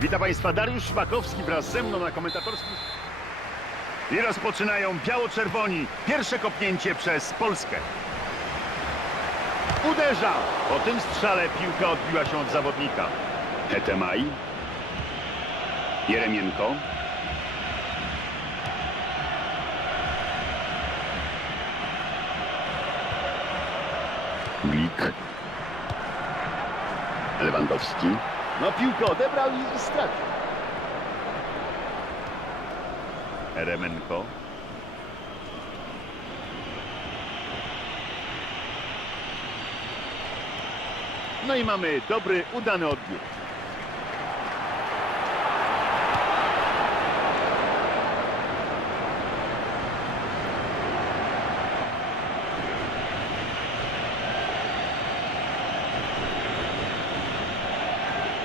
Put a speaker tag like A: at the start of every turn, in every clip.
A: Witam Państwa, Dariusz Szmakowski wraz ze mną na komentatorskim. I rozpoczynają biało-czerwoni. Pierwsze kopnięcie przez Polskę. Uderza! Po tym strzale piłka odbiła się od zawodnika. Etemaj. Jeremienko. Glik. Lewandowski. No piłkę odebrał i stracił. Eremenko. No i mamy dobry, udany odbiór.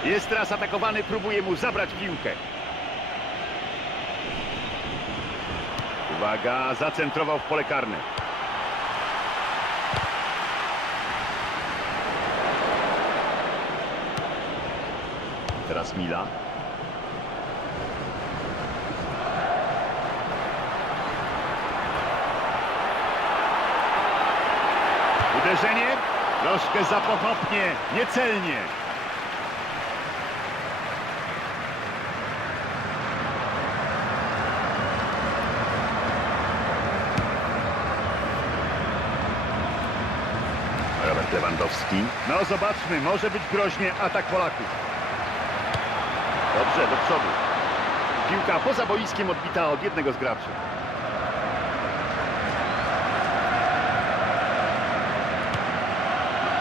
A: Jest teraz atakowany, próbuje mu zabrać piłkę. Uwaga, zacentrował w pole karne. Teraz Mila. Uderzenie. Troszkę za pochopnie, niecelnie. Robert Lewandowski. No zobaczmy, może być groźnie atak Polaków. Dobrze, do przodu. Piłka poza boiskiem odbita od jednego z graczy.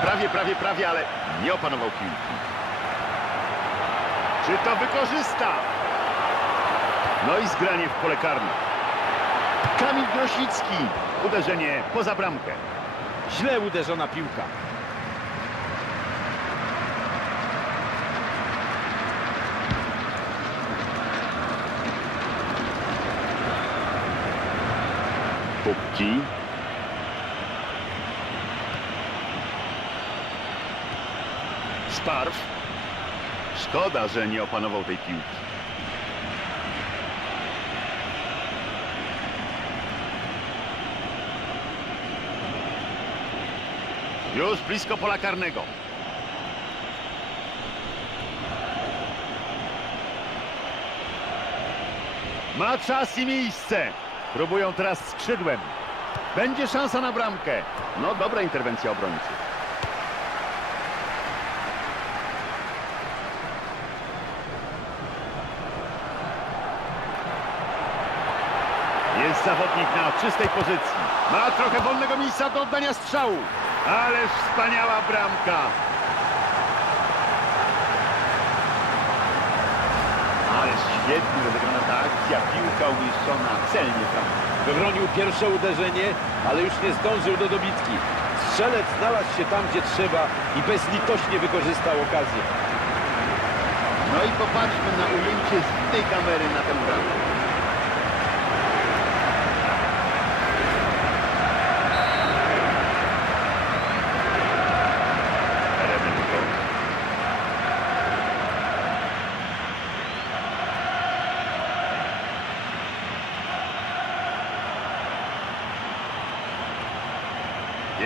A: Prawie, prawie, prawie, ale nie opanował piłki. Czy to wykorzysta? No i zgranie w pole karne. Kamil Grosicki. Uderzenie poza bramkę.
B: Źle uderzona piłka.
A: Pupki. Sparw. Szkoda, że nie opanował tej piłki. Już blisko pola karnego. Ma czas i miejsce. Próbują teraz skrzydłem. Będzie szansa na bramkę. No, dobra interwencja obrońcy. Jest zawodnik na czystej pozycji. Ma trochę wolnego miejsca do oddania strzału. Ależ wspaniała bramka. Ależ świetnie rozegrana ta akcja. Piłka umieszczona celnie tam.
B: Wybronił pierwsze uderzenie, ale już nie zdążył do dobitki. Strzelec znalazł się tam, gdzie trzeba i bezlitośnie wykorzystał okazję.
A: No i popatrzmy na ujęcie z tej kamery na tę bramkę.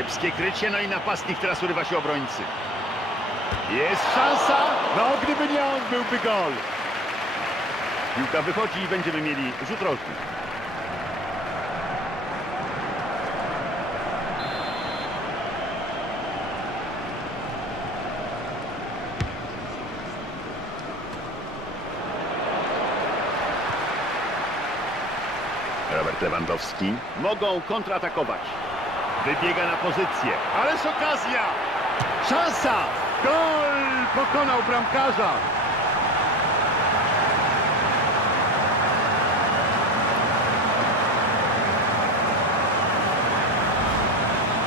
A: Kiepskie krycie, no i napastnik teraz urywa się obrońcy. Jest szansa! No, gdyby nie on, byłby gol. Piłka wychodzi i będziemy mieli rzut rożny. Robert Lewandowski. Mogą kontratakować. Wybiega na pozycję. Ależ okazja! Szansa! Gol! Pokonał bramkarza!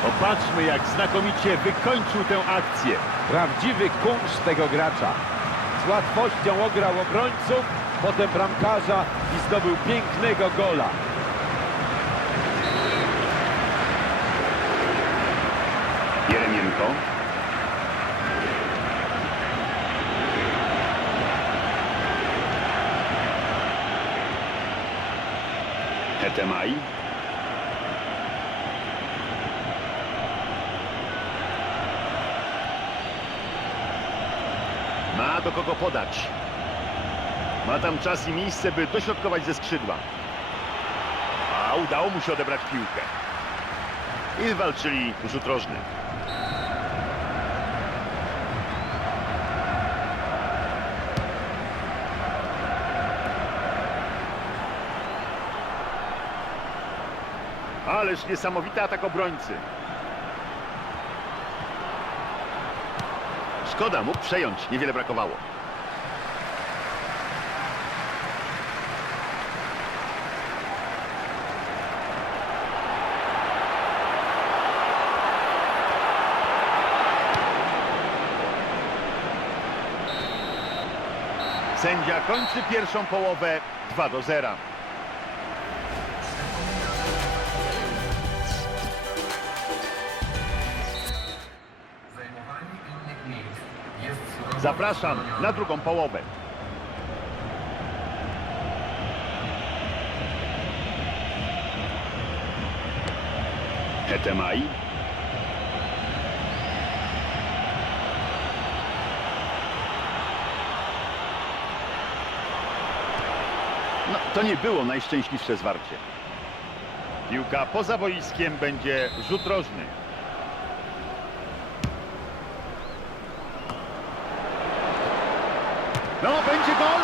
A: Popatrzmy, jak znakomicie wykończył tę akcję.
B: Prawdziwy kunszt tego gracza. Z łatwością ograł obrońców, potem bramkarza i zdobył pięknego gola.
A: Jeremienko. Hetemaj. Ma do kogo podać. Ma tam czas i miejsce, by dośrodkować ze skrzydła. A udało mu się odebrać piłkę. I walczyli rzut rożny. Ależ niesamowity atak obrońcy. Szkoda, mógł przejąć, niewiele brakowało. Sędzia kończy pierwszą połowę 2 do 0. Zapraszam na drugą połowę. Hetemaj. No, to nie było najszczęśliwsze zwarcie. Piłka poza boiskiem będzie rzut rożny. No, będzie gol!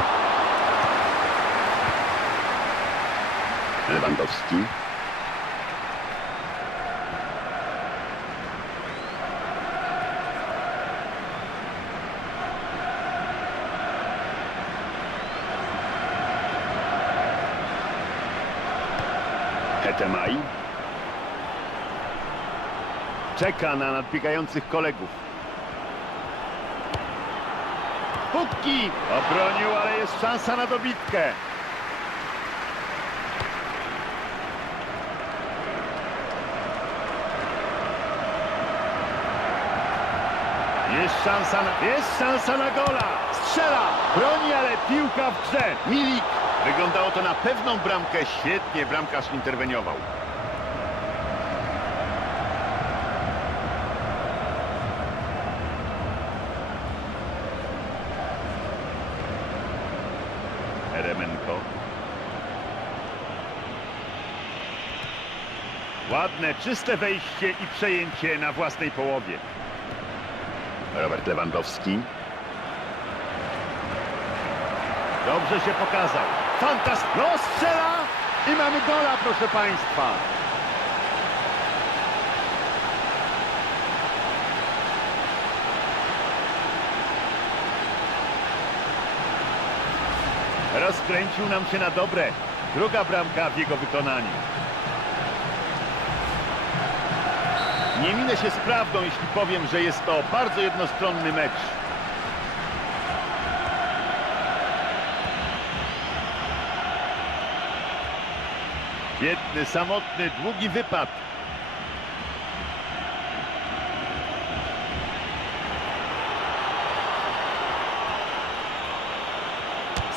A: Lewandowski. Hetemaj. Czeka na nadbiegających kolegów. Putki obronił, ale jest szansa na dobitkę. Jest szansa na, jest szansa na gola. Strzela, broni, ale piłka w grze. Milik. Wyglądało to na pewną bramkę. Świetnie bramkarz interweniował. Eremenko. Ładne, czyste wejście i przejęcie na własnej połowie. Robert Lewandowski. Dobrze się pokazał. Fantast... No strzela i mamy gola, proszę Państwa. Rozkręcił nam się na dobre. Druga bramka w jego wykonaniu. Nie minę się z prawdą, jeśli powiem, że jest to bardzo jednostronny mecz. Świetny, samotny, długi wypad.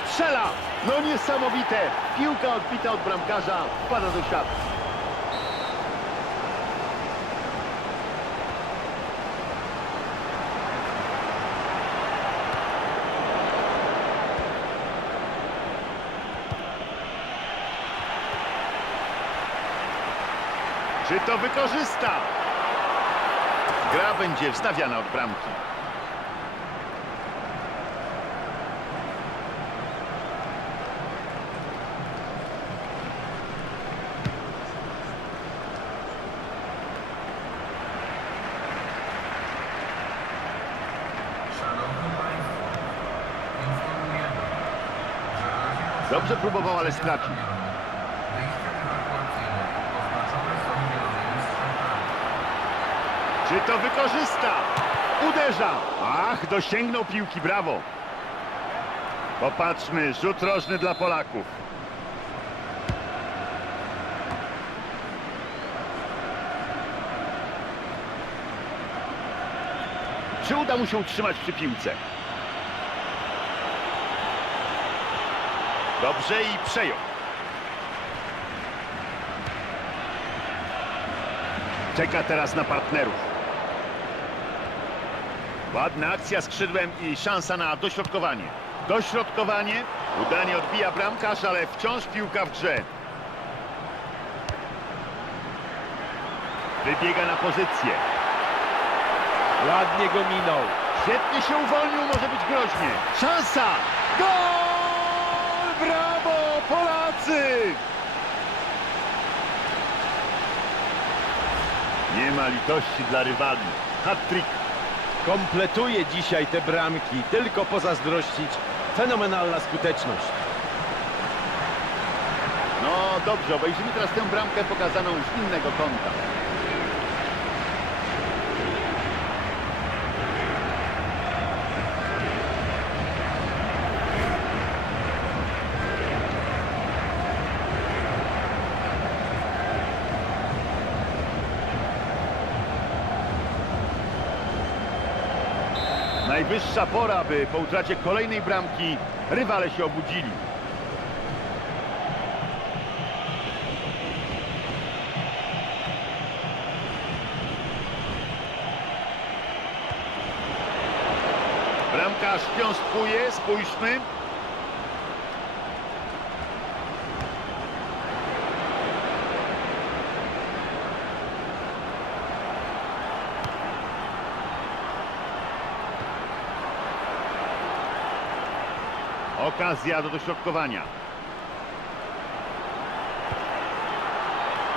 A: Strzela! No niesamowite! Piłka odbita od bramkarza, wpada do siatki. Czy to wykorzysta? Gra będzie wstawiana od bramki. Dobrze próbował, ale stracił. Czy to wykorzysta? Uderza! Ach, dosięgnął piłki, brawo! Popatrzmy, rzut rożny dla Polaków. Czy uda mu się utrzymać przy piłce? Dobrze i przejął. Czeka teraz na partnerów. Ładna akcja skrzydłem i szansa na dośrodkowanie. Dośrodkowanie. Udanie odbija bramkarz, ale wciąż piłka w grze. Wybiega na pozycję.
B: Ładnie go minął.
A: Świetnie się uwolnił, może być groźnie. Szansa! Gol! Brawo, Polacy! Nie ma litości dla rywali. Hat-trick.
B: Kompletuje dzisiaj te bramki. Tylko pozazdrościć. Fenomenalna skuteczność.
A: No dobrze, obejrzymy teraz tę bramkę pokazaną z innego kąta. Najwyższa pora, by po utracie kolejnej bramki rywale się obudzili. Bramkarz piąstkuje, spójrzmy. Okazja do dośrodkowania.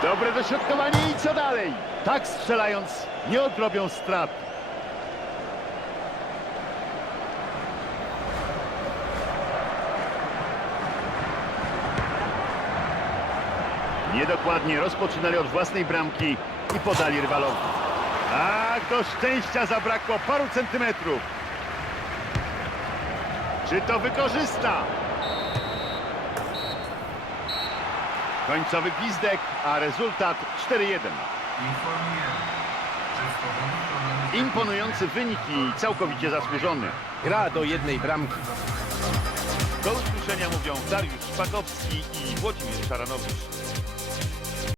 A: Dobre dośrodkowanie i co dalej? Tak strzelając nie odrobią strat. Niedokładnie rozpoczynali od własnej bramki i podali rywalowi. Tak, do szczęścia zabrakło paru centymetrów. Czy to wykorzysta? Końcowy gwizdek, a rezultat 4-1.
C: Informujemy, że z powodu problemu
A: Imponujący wynik i całkowicie zasłużony.
B: Gra do jednej bramki.
A: Do usłyszenia mówią Dariusz Szpakowski i Włodzimierz Szaranowicz.